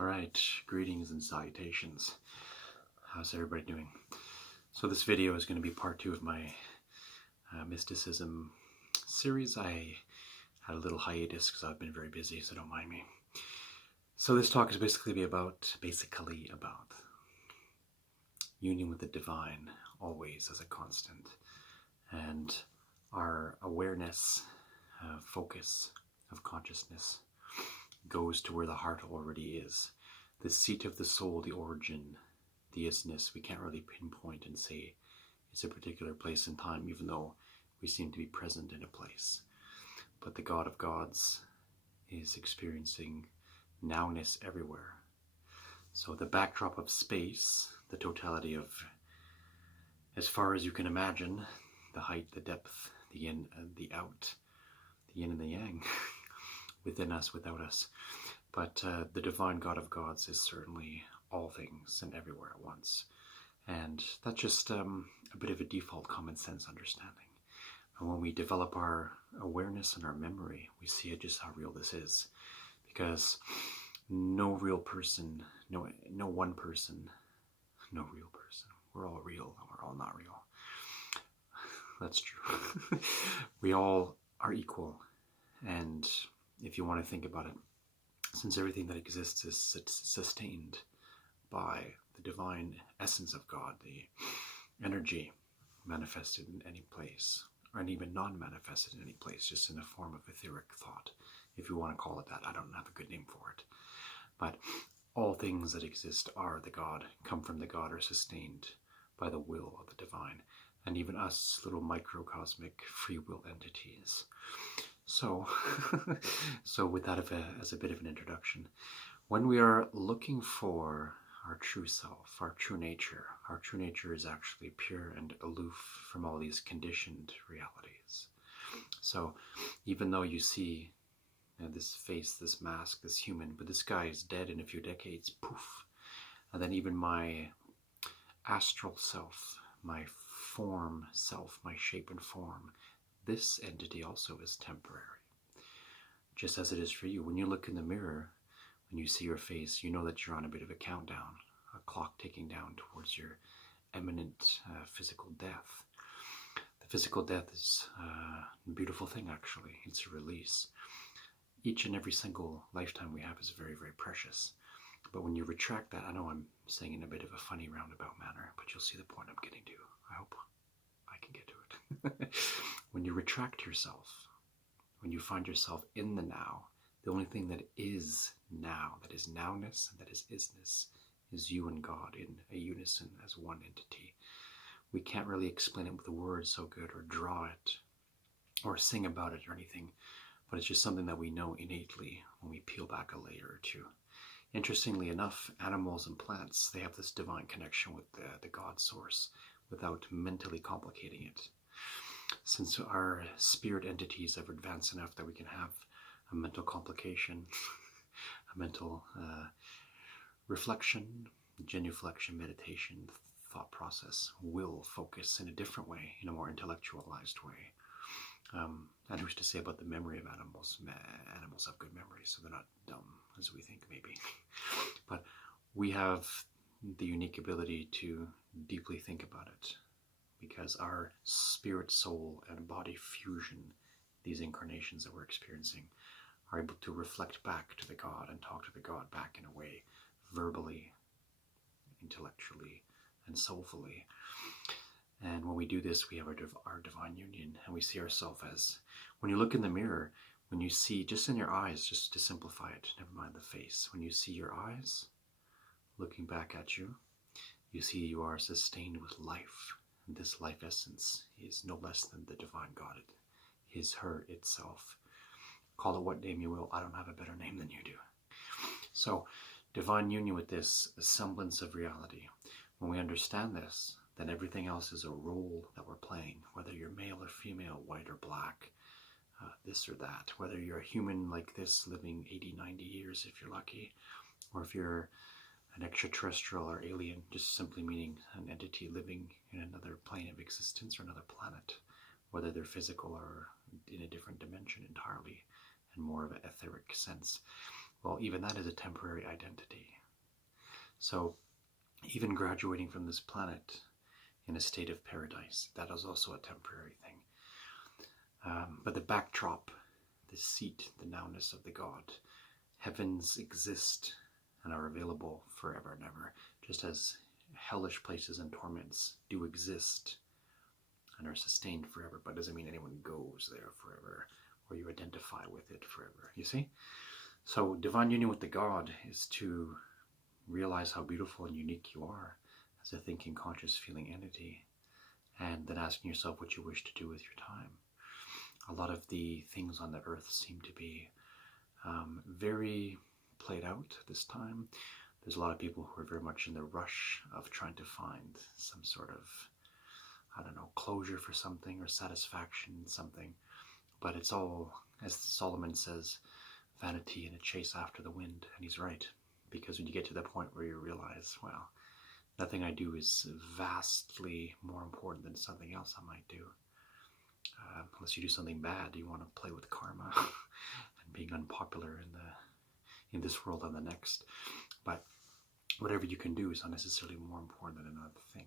All right, greetings and salutations. How's everybody doing? So this video is going to be part 2 of my Mysticism series. I had a little hiatus because I've been very busy, so don't mind me. So this talk is basically about union with the divine, always as a constant, and our awareness, focus of consciousness goes to where the heart already is. The seat of the soul, the origin, the isness, we can't really pinpoint and say it's a particular place in time, even though we seem to be present in a place. But the God of gods is experiencing nowness everywhere. So the backdrop of space, the totality of, as far as you can imagine, the height, the depth, the in and the out, the yin and the yang, within us, without us. But the divine God of gods is certainly all things and everywhere at once. And that's just a bit of a default common sense understanding. And when we develop our awareness and our memory, we see just how real this is. Because no real person, no one person, no real person. We're all real and we're all not real. That's true. We all are equal. And if you want to think about it, since everything that exists is sustained by the divine essence of God, the energy manifested in any place, and even non-manifested in any place, just in the form of etheric thought, if you want to call it that. I don't have a good name for it. But all things that exist are the God, come from the God, are sustained by the will of the divine, and even us little microcosmic free will entities. So, with that as a bit of an introduction, when we are looking for our true self, our true nature is actually pure and aloof from all these conditioned realities. So even though you see this face, this mask, this human, but this guy is dead in a few decades, poof. And then even my astral self, my form self, my shape and form, this entity also is temporary. Just as it is for you. When you look in the mirror, when you see your face, you know that you're on a bit of a countdown, a clock ticking down towards your imminent physical death. The physical death is a beautiful thing, actually. It's a release. Each and every single lifetime we have is very, very precious. But when you retract that, I know I'm saying in a bit of a funny roundabout manner, but you'll see the point I'm getting to. I hope I can get to it. When you retract yourself, when you find yourself in the now, the only thing that is now, that is nowness and that is isness, is you and God in a unison as one entity. We can't really explain it with the words so good, or draw it, or sing about it or anything, but it's just something that we know innately when we peel back a layer or two. Interestingly enough, animals and plants, they have this divine connection with the God source without mentally complicating it. Since our spirit entities have advanced enough that we can have a mental complication, a mental reflection, genuflection, meditation, thought process, will focus in a different way, in a more intellectualized way. And who's to say about the memory of animals? Animals have good memories, so they're not dumb as we think, maybe. But we have the unique ability to deeply think about it, because our spirit, soul, and body fusion, these incarnations that we're experiencing, are able to reflect back to the God and talk to the God back in a way, verbally, intellectually, and soulfully. And when we do this, we have our divine union, and we see ourselves as, when you look in the mirror, when you see, just in your eyes, just to simplify it, never mind the face, when you see your eyes looking back at you, you see you are sustained with life. And this life essence is no less than the divine God, his, her, itself. Call it what name you will, I don't have a better name than you do. So, divine union with this semblance of reality. When we understand this, then everything else is a role that we're playing, whether you're male or female, white or black, this or that, whether you're a human like this living 80, 90 years if you're lucky, or if you're an extraterrestrial or alien, just simply meaning an entity living in another plane of existence or another planet, whether they're physical or in a different dimension entirely, and more of an etheric sense. Well, even that is a temporary identity. So even graduating from this planet in a state of paradise, that is also a temporary thing. But the backdrop, the seat, the nowness of the God, heavens exist and are available forever and ever, just as hellish places and torments do exist and are sustained forever, but doesn't mean anyone goes there forever or you identify with it forever, you see? So divine union with the God is to realize how beautiful and unique you are as a thinking, conscious, feeling entity, and then asking yourself what you wish to do with your time. A lot of the things on the earth seem to be very played out this time. There's a lot of people who are very much in the rush of trying to find some sort of, I don't know, closure for something or satisfaction in something. But it's all, as Solomon says, vanity and a chase after the wind. And he's right. Because when you get to the point where you realize, well, nothing I do is vastly more important than something else I might do. Unless you do something bad, you want to play with karma and being unpopular in this world and the next. But whatever you can do is not necessarily more important than another thing,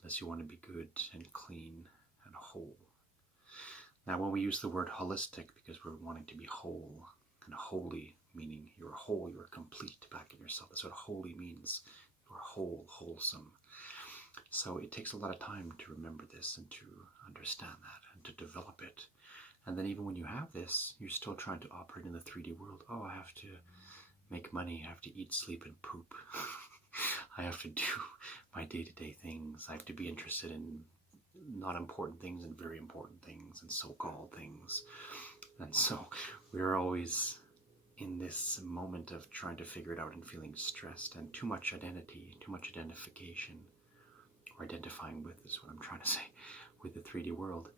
unless you want to be good and clean and whole. Now, when we use the word holistic, because we're wanting to be whole and holy, meaning you're whole, you're complete back in yourself. That's what holy means. You're whole, wholesome. So it takes a lot of time to remember this and to understand that and to develop it. And then even when you have this, you're still trying to operate in the 3D world. Oh, I have to make money. I have to eat, sleep, and poop. I have to do my day-to-day things. I have to be interested in not important things and very important things and so-called things. And so we're always in this moment of trying to figure it out and feeling stressed, and too much identity, too much identification, or identifying with is what I'm trying to say, with the 3D world.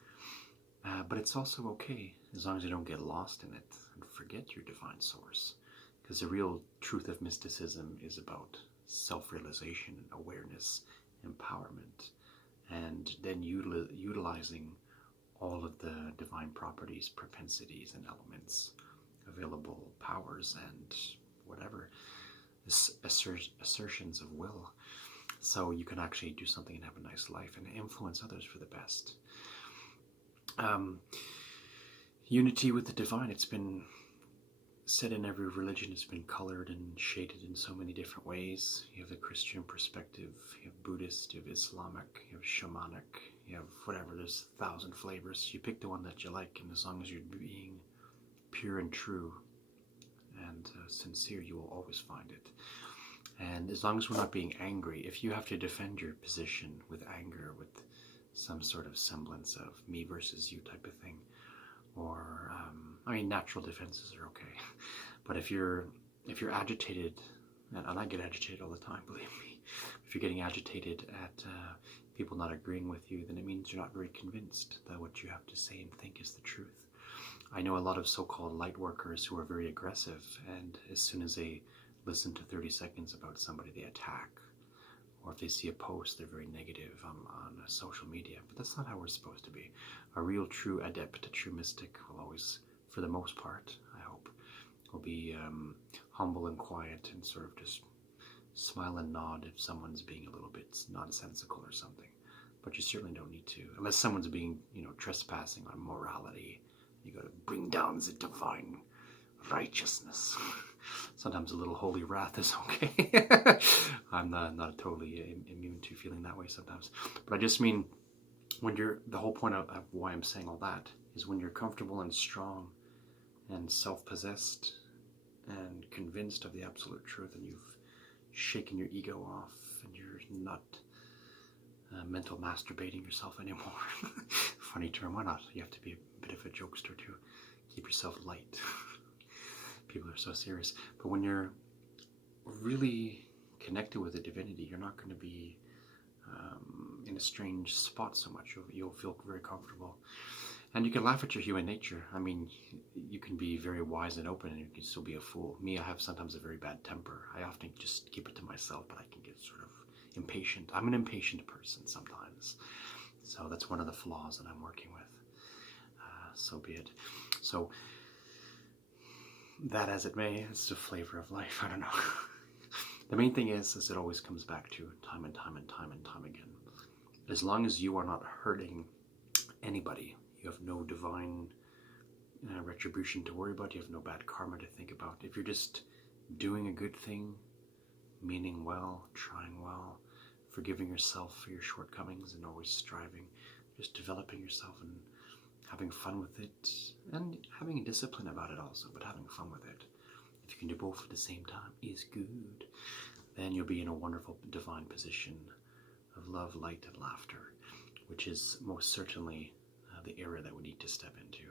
But it's also okay as long as you don't get lost in it and forget your divine source. Because the real truth of mysticism is about self-realization, awareness, empowerment, and then utilizing all of the divine properties, propensities, and elements, available powers, and whatever, assertions of will. So you can actually do something and have a nice life and influence others for the best. Unity with the divine, it's been said in every religion, it's been colored and shaded in so many different ways. You have the Christian perspective, you have Buddhist, you have Islamic, you have shamanic, you have whatever, there's 1,000 flavors. You pick the one that you like, and as long as you're being pure and true and sincere, you will always find it. And as long as we're not being angry, if you have to defend your position with anger, with some sort of semblance of me versus you type of thing, or I mean, natural defenses are okay, but if you're agitated, and I get agitated all the time, believe me, if you're getting agitated at people not agreeing with you, then it means you're not very convinced that what you have to say and think is the truth. I know a lot of so-called light workers who are very aggressive, and as soon as they listen to 30 seconds about somebody, they attack. Or if they see a post, they're very negative on social media. But that's not how we're supposed to be. A real true adept, a true mystic will always, for the most part, I hope, will be humble and quiet and sort of just smile and nod if someone's being a little bit nonsensical or something. But you certainly don't need to, unless someone's being, trespassing on morality. You got to bring down the divine righteousness. Sometimes a little holy wrath is okay. I'm not totally immune to feeling that way sometimes. But I just mean, when the whole point of why I'm saying all that is when you're comfortable and strong and self-possessed and convinced of the absolute truth, and you've shaken your ego off, and you're not mental masturbating yourself anymore. Funny term, why not? You have to be a bit of a jokester to keep yourself light. People are so serious. But when you're really connected with the divinity, you're not going to be in a strange spot so much. You'll feel very comfortable. And you can laugh at your human nature. I mean, you can be very wise and open, and you can still be a fool. Me, I have sometimes a very bad temper. I often just keep it to myself, but I can get sort of impatient. I'm an impatient person sometimes. So that's one of the flaws that I'm working with. So be it. So that as it may, it's the flavor of life. I don't know. The main thing is it always comes back to time and time and time and time again. As long as you are not hurting anybody, you have no divine retribution to worry about, you have no bad karma to think about. If you're just doing a good thing, meaning well, trying well, forgiving yourself for your shortcomings and always striving, just developing yourself and having fun with it, and having a discipline about it also, but having fun with it. If you can do both at the same time is good. Then you'll be in a wonderful divine position of love, light, and laughter, which is most certainly the era that we need to step into.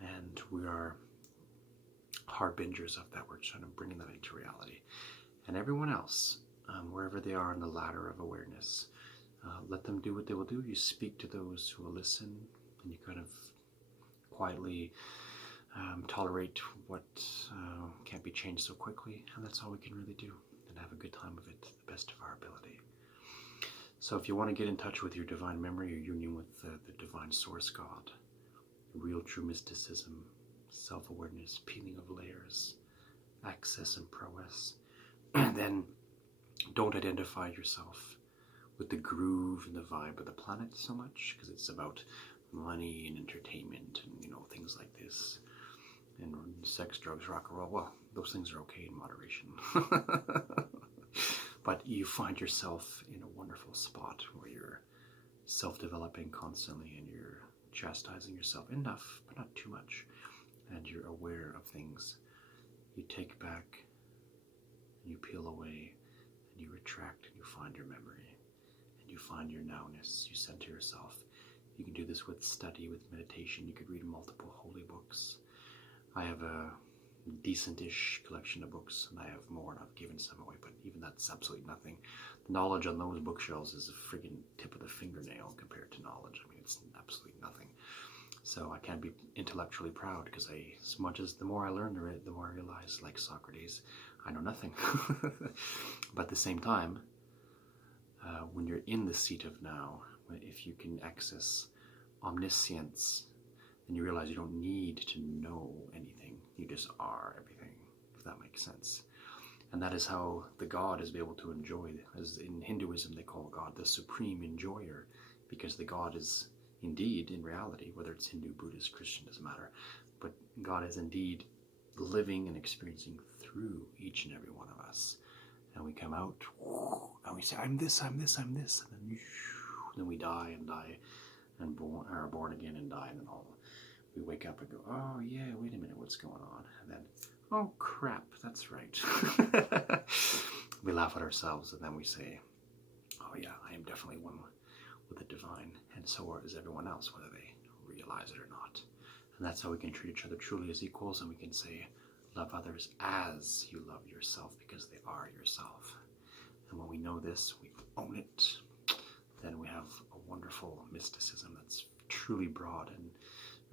And we are harbingers of that. We're trying to bring that into reality. And everyone else, wherever they are on the ladder of awareness, let them do what they will do. You speak to those who will listen, and you kind of quietly tolerate what can't be changed so quickly, and that's all we can really do, and have a good time of it to the best of our ability. So if you want to get in touch with your divine memory, your union with the divine source God, real true mysticism, self-awareness, peeling of layers, access and prowess, then don't identify yourself with the groove and the vibe of the planet so much, because it's about money and entertainment and, you know, things like this, and sex, drugs, rock and roll. Well, those things are okay in moderation. But you find yourself in a wonderful spot where you're self-developing constantly, and you're chastising yourself enough, but not too much, and you're aware of things. You take back, and you peel away, and you retract, and you find your memory, and you find your nowness. You center yourself. You can do this with study, with meditation. You could read multiple holy books. I have a decent-ish collection of books, and I have more, and I've given some away, but even that's absolutely nothing. The knowledge on those bookshelves is a friggin' tip of the fingernail compared to knowledge. I mean, it's absolutely nothing. So I can't be intellectually proud, because as much as the more I learn, the more I realize, like Socrates, I know nothing. But at the same time, when you're in the seat of now, if you can access omniscience, then you realize you don't need to know anything. You just are everything, if that makes sense. And that is how the God is able to enjoy, as in Hinduism they call God the supreme enjoyer, because the God is indeed, in reality, whether it's Hindu, Buddhist, Christian, doesn't matter, but God is indeed living and experiencing through each and every one of us. And we come out, and we say, I'm this, I'm this, I'm this, and then we die, and are born again and die, and then we wake up and go, oh yeah, wait a minute, what's going on? And then, oh crap, that's right. We laugh at ourselves, and then we say, oh yeah, I am definitely one with the divine, and so is everyone else, whether they realize it or not. And that's how we can treat each other truly as equals, and we can say, love others as you love yourself, because they are yourself. And when we know this, we own it, then we have a wonderful mysticism that's truly broad and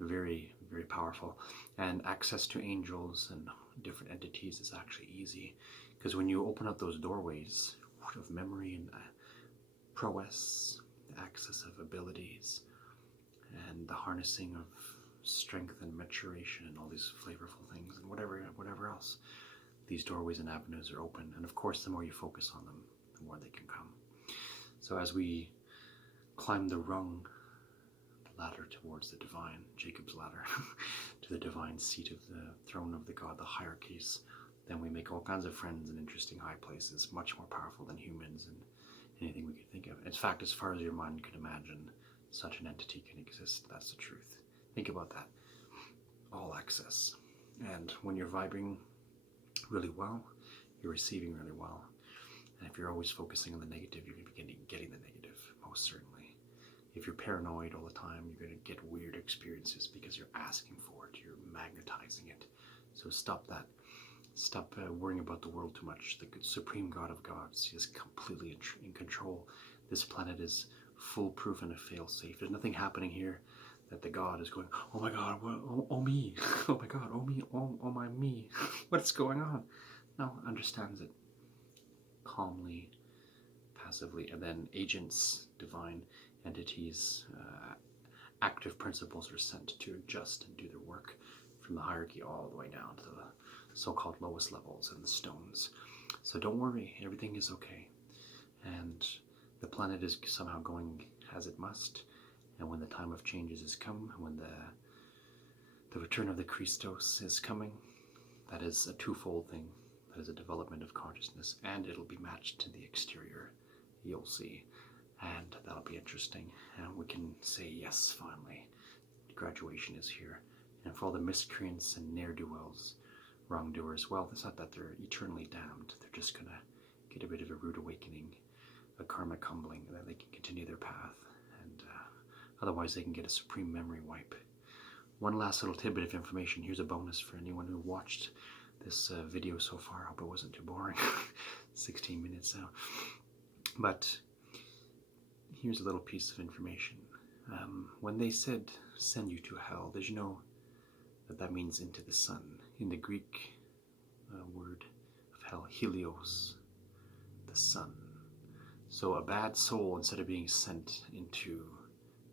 very, very powerful. And access to angels and different entities is actually easy, because when you open up those doorways of memory and prowess, the access of abilities, and the harnessing of strength and maturation and all these flavorful things and whatever else, these doorways and avenues are open. And of course, the more you focus on them, the more they can come. So as we climb the rung, the ladder towards the divine, Jacob's ladder, to the divine seat of the throne of the God, the hierarchies, then we make all kinds of friends in interesting high places, much more powerful than humans and anything we could think of. In fact, as far as your mind could imagine, such an entity can exist. That's the truth. Think about that. All access. And when you're vibing really well, you're receiving really well. And if you're always focusing on the negative, you're going to be getting the negative, most certainly. If you're paranoid all the time, you're going to get weird experiences because you're asking for it. You're magnetizing it. So stop that. Stop worrying about the world too much. The supreme God of gods is completely in control. This planet is foolproof and a fail-safe. There's nothing happening here that the God is going, oh my God, oh me, oh my God, oh me, oh my me, what's going on? No, understands it calmly, passively, and then agents, divine entities, active principles are sent to adjust and do their work from the hierarchy all the way down to so-called lowest levels in the stones. So don't worry, everything is okay. And the planet is somehow going as it must. And when the time of changes has come, when the return of the Christos is coming, that is a twofold thing. That is a development of consciousness, and it'll be matched to the exterior. You'll see. And that'll be interesting. And we can say, yes, finally, graduation is here. And for all the miscreants and ne'er-do-wells, wrongdoers, well, it's not that they're eternally damned. They're just going to get a bit of a rude awakening, a karmic humbling, and then they can continue their path. And otherwise, they can get a supreme memory wipe. One last little tidbit of information. Here's a bonus for anyone who watched this video so far. I hope it wasn't too boring. 16 minutes now. But here's a little piece of information. When they said, send you to hell, did you know that that means into the sun? In the Greek word of hell, helios, the sun. So a bad soul, instead of being sent into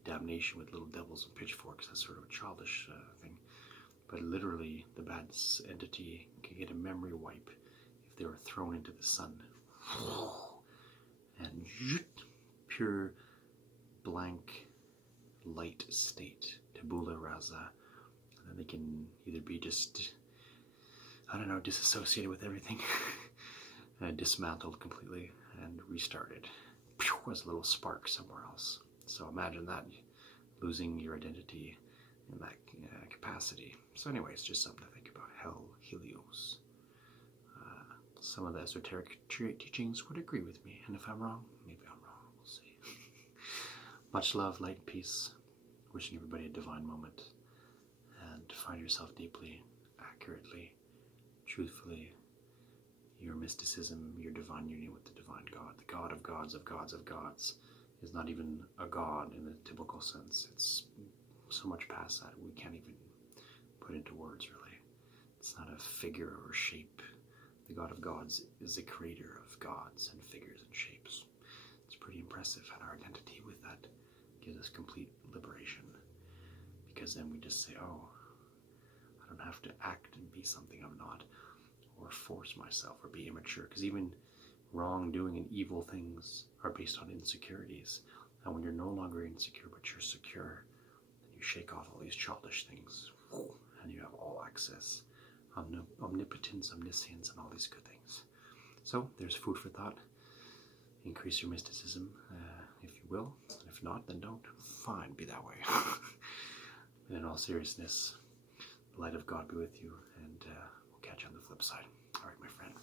damnation with little devils and pitchforks, that's sort of a childish thing, but literally the bad entity can get a memory wipe if they were thrown into the sun. And pure blank light state, tabula rasa. And then they can either be just, I don't know, disassociated with everything, dismantled completely and restarted as a little spark somewhere else. So imagine that, losing your identity in that capacity. So anyway, it's just something to think about. Hell, Helios. Some of the esoteric teachings would agree with me, and if I'm wrong, maybe I'm wrong. We'll see. Much love, light, and peace. Wishing everybody a divine moment, and find yourself deeply, accurately, truthfully, your mysticism, your divine union with the divine God, the God of gods of gods of gods, is not even a god in the typical sense. It's so much past that we can't even put into words, really. It's not a figure or shape. The God of gods is the creator of gods and figures and shapes. It's pretty impressive, and our identity with that gives us complete liberation. Because then we just say, oh, I don't have to act and be something I'm not, or force myself, or be immature. Because even wrongdoing and evil things are based on insecurities. And when you're no longer insecure, but you're secure, then you shake off all these childish things, and you have all access, omnipotence, omniscience, and all these good things. So there's food for thought. Increase your mysticism, if you will. If not, then don't. Fine, be that way. And in all seriousness, the light of God be with you, and we'll catch you on the flip side. All right, my friend.